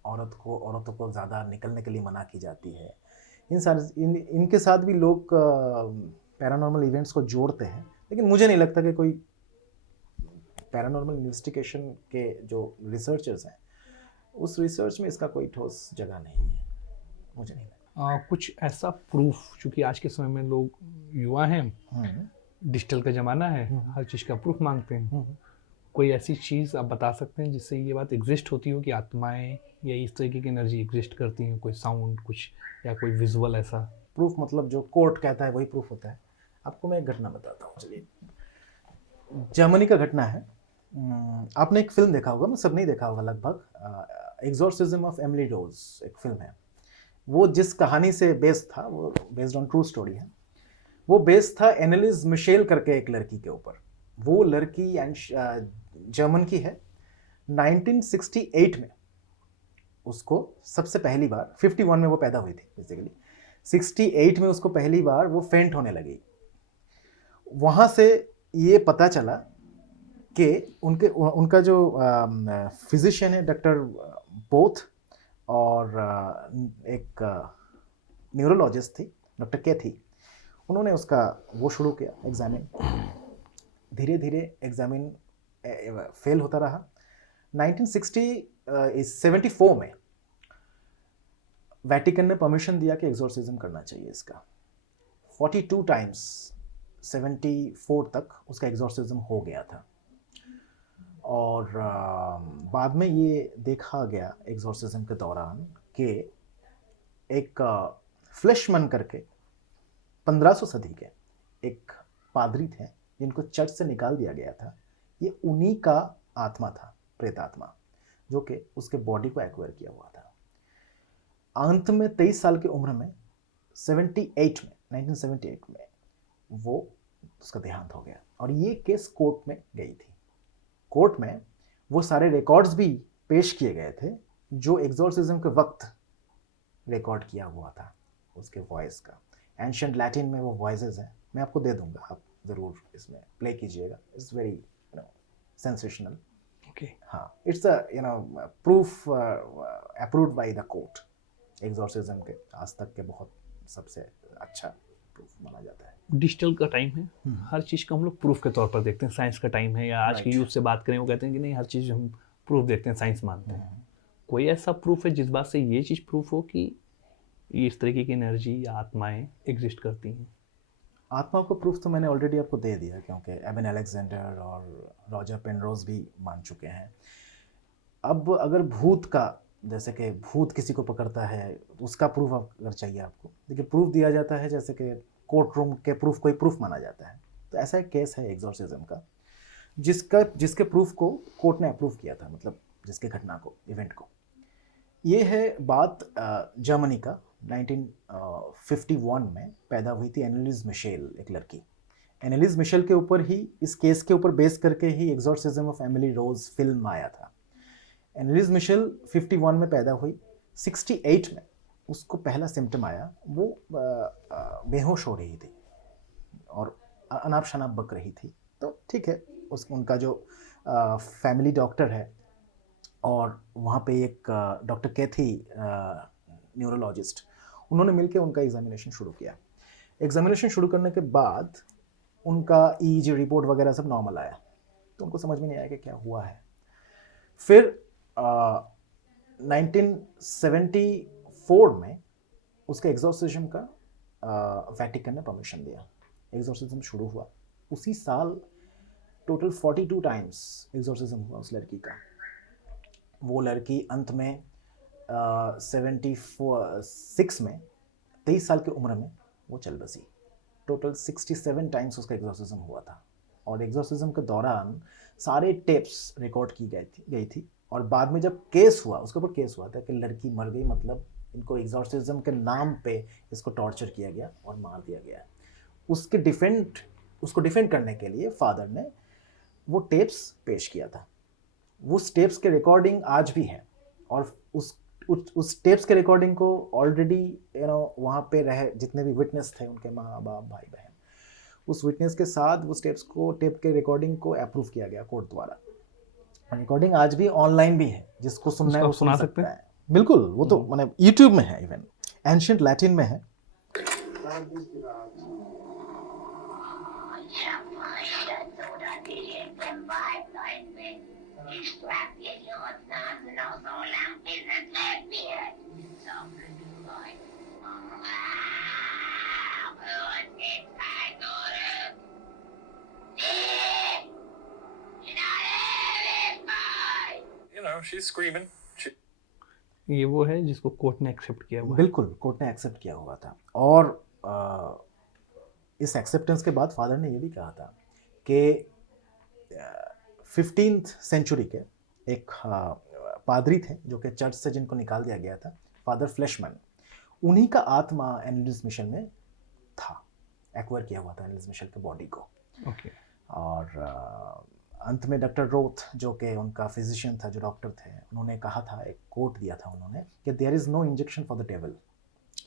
औरतों को ज़्यादा निकलने के लिए मना की जाती है। इनके साथ भी लोग पैरानॉर्मल इवेंट्स को जोड़ते हैं। लेकिन मुझे नहीं लगता कि कोई पैरानॉर्मल इन्वेस्टिगेशन के जो रिसर्चर्स हैं उस रिसर्च में इसका कोई ठोस जगह नहीं है, मुझे नहीं लगता। कुछ ऐसा प्रूफ, चूँकि आज के समय में लोग युवा हैं, डिजिटल का ज़माना है, हर चीज़ का प्रूफ मांगते हैं। कोई ऐसी चीज़ आप बता सकते हैं जिससे ये बात एग्जिस्ट होती हो कि आत्माएं या इस तरीके की एनर्जी एग्जिस्ट करती हैं? कोई साउंड कुछ या कोई विजुअल ऐसा प्रूफ? मतलब जो कोर्ट कहता है वही प्रूफ होता है। आपको मैं एक घटना बताता हूँ, चलिए। जर्मनी का घटना है। आपने एक फिल्म देखा होगा, मैं सब नहीं देखा होगा लगभग, एग्जॉर्सिज्म ऑफ एमिली रोज एक फिल्म है। वो जिस कहानी से बेस्ड था, वो बेस्ड ऑन ट्रू स्टोरी है। वो बेस्ड था एनेलिस मिशेल करके एक लड़की के ऊपर। वो लड़की जर्मन की है। 1968 में उसको सबसे पहली बार, 51 में वो पैदा हुई थी बेसिकली, 68 में उसको पहली बार वो फेंट होने लगी। वहाँ से ये पता चला कि उनका जो फिजिशियन है डॉक्टर बोथ, और एक न्यूरोलॉजिस्ट थी डॉक्टर कैथी, उन्होंने उसका वो शुरू किया एग्जामिन। धीरे धीरे एग्जामिन फेल होता रहा। 1974 में वेटिकन ने परमिशन दिया कि एग्जॉर्सिज्म करना चाहिए इसका। 42 टाइम्स 74 तक उसका एग्जॉर्सिज्म हो गया था। और बाद में ये देखा गया एग्जॉर्सिज्म के दौरान कि एक फ्लेशमन करके 1500 सदी के एक पादरी थे जिनको चर्च से निकाल दिया गया था। ये उन्हीं का आत्मा था, प्रेत आत्मा, जो कि उसके बॉडी को एक्वायर किया हुआ था। अंत में 23 साल की उम्र में 1978 में वो उसका देहांत हो गया। और ये केस कोर्ट में गई थी। कोर्ट में वो सारे रिकॉर्ड्स भी पेश किए गए थे जो एग्जॉर्सिज्म के वक्त रिकॉर्ड किया हुआ था उसके वॉइस का। एंशिएंट लैटिन में वो वॉइसेस हैं, मैं आपको दे दूंगा, आप ज़रूर इसमें प्ले कीजिएगा। It's very sensational. ओके, हाँ, it's a proof approved by the court. Exorcism के आज तक के बहुत सबसे अच्छा प्रूफ माना जाता है। डिजिटल का टाइम है, हर चीज़ को हम लोग प्रूफ के तौर पर देखते हैं। साइंस का टाइम है, या आज के यूथ से बात करें वो कहते हैं कि नहीं, हर चीज़ हम प्रूफ देखते हैं, साइंस मानते हैं। कोई ऐसा प्रूफ है जिस बात से ये चीज़ प्रूफ हो कि इस तरीके की एनर्जी या आत्माएं एग्जिस्ट करती हैं? आत्मा को प्रूफ तो मैंने ऑलरेडी आपको दे दिया, क्योंकि एबन अलेक्जेंडर और रॉजर पेनरोज भी मान चुके हैं। अब अगर भूत का, जैसे कि भूत किसी को पकड़ता है, उसका प्रूफ अगर चाहिए आपको, देखिए प्रूफ दिया जाता है जैसे कि कोर्ट रूम के प्रूफ कोई प्रूफ माना जाता है। तो ऐसा एक केस है एग्जॉर्सिज्म का, जिसके प्रूफ को कोर्ट ने अप्रूव किया था, मतलब जिसके घटना को, इवेंट को। ये है बात जर्मनी का 1951 में पैदा हुई थी एनालिस मिशेल, एक लड़की। एनालिस मिशेल के ऊपर ही, इस केस के ऊपर बेस करके ही exorcism of Emily Rose film आया था। एनालिस मिशेल 51 में पैदा हुई। 68 में उसको पहला सिम्टम आया, वो बेहोश हो रही थी और अनाप शनाप बक रही थी। तो ठीक है, उनका जो फैमिली डॉक्टर है और वहाँ पे एक डॉक्टर कैथी न्यूरोलॉजिस्ट, उन्होंने मिलकर उनका एग्जामिनेशन शुरू किया। एग्जामिनेशन शुरू करने के बाद उनका ईईजी रिपोर्ट वगैरह सब नॉर्मल आया, तो उनको समझ में नहीं आया कि क्या हुआ है। फिर 1974 में उसके एग्जॉर्सिज्म का वैटिकन ने परमिशन दिया, एग्जॉर्सिज्म शुरू हुआ। उसी साल टोटल 42 टाइम्स एग्जॉर्सिज्म हुआ उस लड़की का। वो लड़की अंत में 76 में 23 साल की उम्र में वो चल बसी। टोटल 67 टाइम्स उसका एग्जॉर्सिज्म हुआ था, और एग्जॉर्सिज्म के दौरान सारे टेप्स रिकॉर्ड की गई थी। और बाद में जब केस हुआ, उसके ऊपर केस हुआ था कि लड़की मर गई, मतलब इनको एग्जॉर्सिज्म के नाम पे इसको टॉर्चर किया गया और मार दिया गया। उसको डिफेंड करने के लिए फादर ने वो टेप्स पेश किया था। उस टेप्स के रिकॉर्डिंग आज भी है, और उस टेप्स के रिकॉर्डिंग को ऑलरेडी वहाँ पे रहे जितने भी विटनेस थे, उनके माँ बाप भाई बहन, उस विटनेस के साथ उस टेप के रिकॉर्डिंग को अप्रूव किया गया कोर्ट द्वारा। रिकॉर्डिंग आज भी ऑनलाइन भी है, जिसको सुनना है वो सुन सकता है। बिल्कुल, वो तो मैंने यूट्यूब में है, इवन एंशिएंट लैटिन में है। She's screaming. ये वो है जिसको कोर्ट ने एक्सेप्ट किया हुआ है। बिल्कुल, कोर्ट ने एक्सेप्ट किया हुआ था। और इस एक्सेप्टेंस के बाद फादर ने ये भी कहा था कि 15th सेंचुरी के एक पादरी थे जो कि चर्च से जिनको निकाल दिया गया था, फादर फ्लेशमैन, उन्हीं का आत्मा एनालिस मिशेल में था, एक्वायर किया हुआ था एनालिस मिशेल के बॉडी को। ओके। और अंत में डॉक्टर रोथ, जो कि उनका फिजिशियन था, जो डॉक्टर थे, उन्होंने कहा था, एक कोट दिया था उन्होंने कि there is no injection for the devil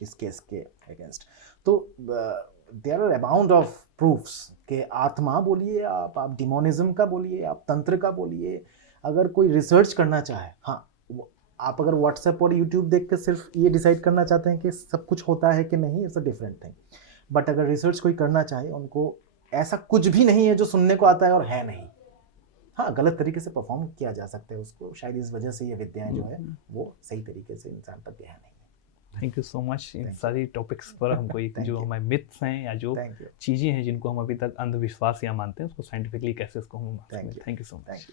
इस केस के अगेंस्ट। तो there are amount of proofs कि आत्मा बोलिए आप डिमोनिज्म का बोलिए, आप तंत्र का बोलिए, अगर कोई रिसर्च करना चाहे, हाँ, आप अगर व्हाट्सएप और यूट्यूब देख के सिर्फ ये डिसाइड करना चाहते हैं कि सब कुछ होता है कि नहीं, it's a different thing. But अगर रिसर्च कोई करना चाहे, उनको ऐसा कुछ भी नहीं है जो सुनने को आता है और है नहीं। हाँ, गलत तरीके से परफॉर्म किया जा सकता है उसको, शायद इस वजह से ये विद्याएं जो है वो सही तरीके से इंसान तक गया नहीं है। Thank you so much in सारी टॉपिक्स पर हमको एक जो हमारे मिथ्स हैं या जो चीज़ें हैं जिनको हम अभी तक अंधविश्वास या मानते हैं, उसको साइंटिफिकली कैसे उसको हम। Thank you so much.